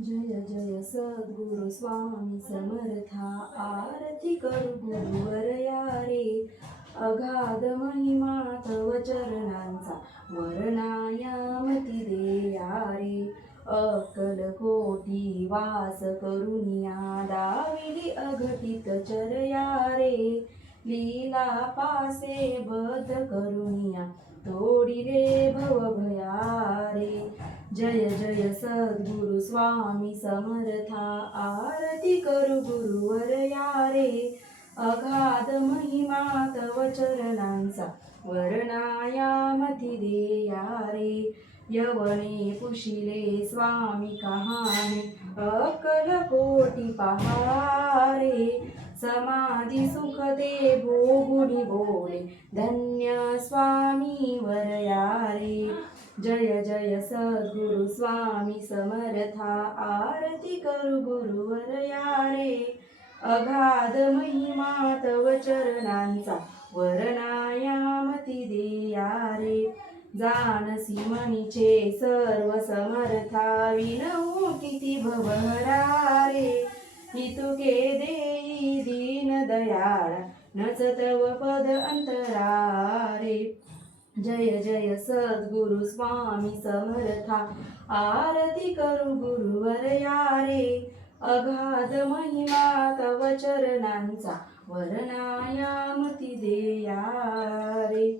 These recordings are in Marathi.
जय जय सद्गुरु स्वामी समर्था, आरती करू गुरुवरया रे. अगाध महिमा तव चरणांचा, वर्णायामती देया रे. अक्कल कोटी वास करुनिया, दाविली अघटित चरया रे. लीला पासे बद्ध करुनिया, तोडिले भवभया रे. जय जय सद्गुरु स्वामी समर्था, आरती करू गुरुवरया रे. अगाध महिमा तव चरणांचा, वर्णायामती देया रे. यवने पुशिले स्वामी कहाणे, अक्कल कोटी पहारे. समाधी सुख दे भोगुनी बोले, धन्य स्वामी वरया रे. जय जय सद्गुरु स्वामी समर्था, आरती करू गुरुवरया रे. अगाध महिमा तव चरणांचा, वर्णायामती देया रे. जानसी मनीचे सर्व समर्था, विनवू किती भवहरा रे. हितुके देई दीन दयाळा, नच तव पद अंतरा रे. जय जय सद्गुरु स्वामी समर्था, आरती करू गुरुवरया रे. अगाध महिमा तव चरणांचा, वर्णायामती देया रे.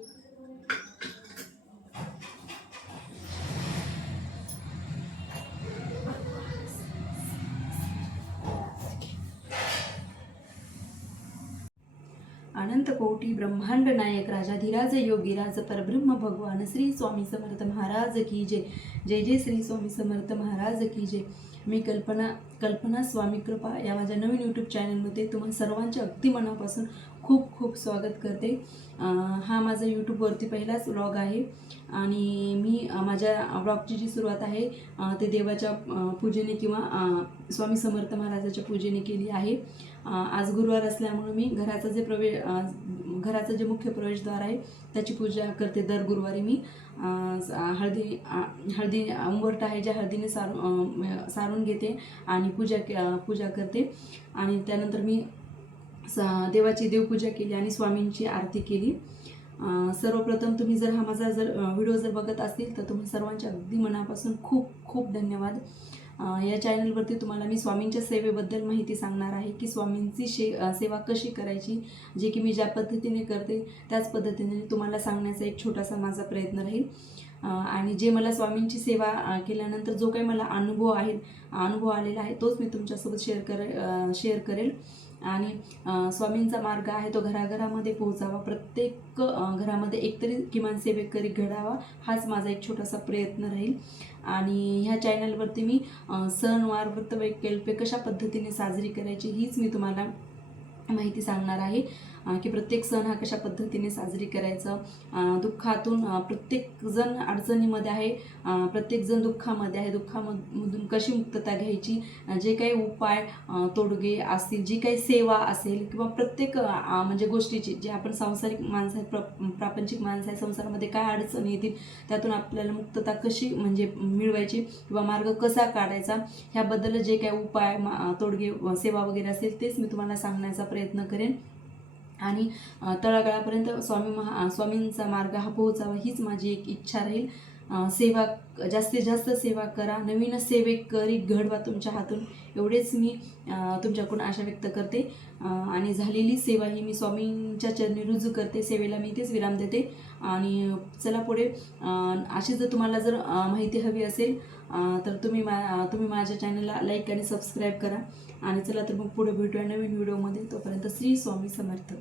अनंत कोटी ब्रह्मांड नायक राजाधिराज योगीराज परब्रह्म भगवान श्री स्वामी समर्थ महाराज की जय. जय जय श्री स्वामी समर्थ महाराज की जय. मी कल्पना स्वामी कृपा या माझ्या नवीन यूट्यूब चॅनलमध्ये तुम्हा सर्वांचे अगदी मनापासून खूप खूप स्वागत करते. हा माझा यूट्यूबवरती पहिलाच व्लॉग आहे आणि मी माझ्या व्लॉगची जी सुरुवात आहे ते देवाच्या पूजेने किंवा स्वामी समर्थ महाराजाच्या पूजेने केली आहे. आज गुरुवार असल्यामुळे मी घराचं जे मुख्य प्रवेशद्वार आहे त्याची पूजा करते. दर गुरुवारी मी हळदी उंबरठा आहे ज्या हळदीने सारून घेते आणि पूजा करते. आणि त्यानंतर मी देवाची देवपूजा केली आणि स्वामींची आरती केली. सर्वप्रथम तुम्ही जर हा माझा व्हिडिओ जर बघत असतील तर तुम्ही सर्वांच्या अगदी मनापासून खूप खूप धन्यवाद. या चॅनलवरती तुम्हाला मी स्वामींच्या सेवेबद्दल माहिती सांगणार आहे की स्वामींची सेवा कशी करायची, जे की मी ज्या पद्धतीने करते त्याच पद्धतीने तुम्हाला सांगण्याचा एक छोटासा माझा प्रयत्न राहील. आणि जे मला स्वामींची सेवा केल्यानंतर जो काही मला अनुभव आलेला आहे तोच मी तुमच्यासोबत शेअर करेल. आणि स्वामींचा मार्ग आहे तो घराघरामध्ये पोहोचावा, प्रत्येक घरामध्ये एकतरी किमान सेवेकरी घडावा, हाच माझा एक छोटासा प्रयत्न राहील. आणि ह्या चॅनलवरती मी सणवार व्रतवैकल्पे कशा पद्धतीने साजरी करायची हीच मी तुम्हाला माहिती सांगणार आहे की प्रत्येक सण हा कशा पद्धतीने साजरी करायचं. दुःखातून प्रत्येकजण अडचणीमध्ये आहे, प्रत्येकजण दुःखामध्ये आहे, दुःखामधून कशी मुक्तता घ्यायची, जे काही उपाय तोडगे असतील, जी काही सेवा असेल किंवा प्रत्येक म्हणजे गोष्टीची जे आपण सांसारिक माणसं आहेत, प्रापंचिक माणसं आहे, संसारामध्ये काय अडचणी येतील त्यातून आपल्याला मुक्तता कशी म्हणजे मिळवायची किंवा मार्ग कसा काढायचा ह्याबद्दल जे काही उपाय तोडगे सेवा वगैरे असेल तेच मी तुम्हाला सांगण्याचा प्रयत्न करेन. आणि तळागाळापर्यंत स्वामींचा मार्ग हा पोहोचावा हीच माझी एक इच्छा राहील. सेवा जास्तीत जास्त सेवा करा, नवीन सेवेकरी घडवा तुमच्या हातून, एवढेच मी तुमच्याकडून आशा व्यक्त करते. आणि झालेली सेवा ही मी स्वामींच्या चरणी रुजू करते, सेवेला मी इथेच विराम देते. आणि चला पुढे अशी जर तुम्हाला जर माहिती हवी असेल तर तुम्ही माझ्या चॅनलला लाईक आणि सबस्क्राईब करा. आणि चला तर मग पुढे भेटूया नवीन व्हिडिओमध्ये. तोपर्यंत श्री स्वामी समर्थ.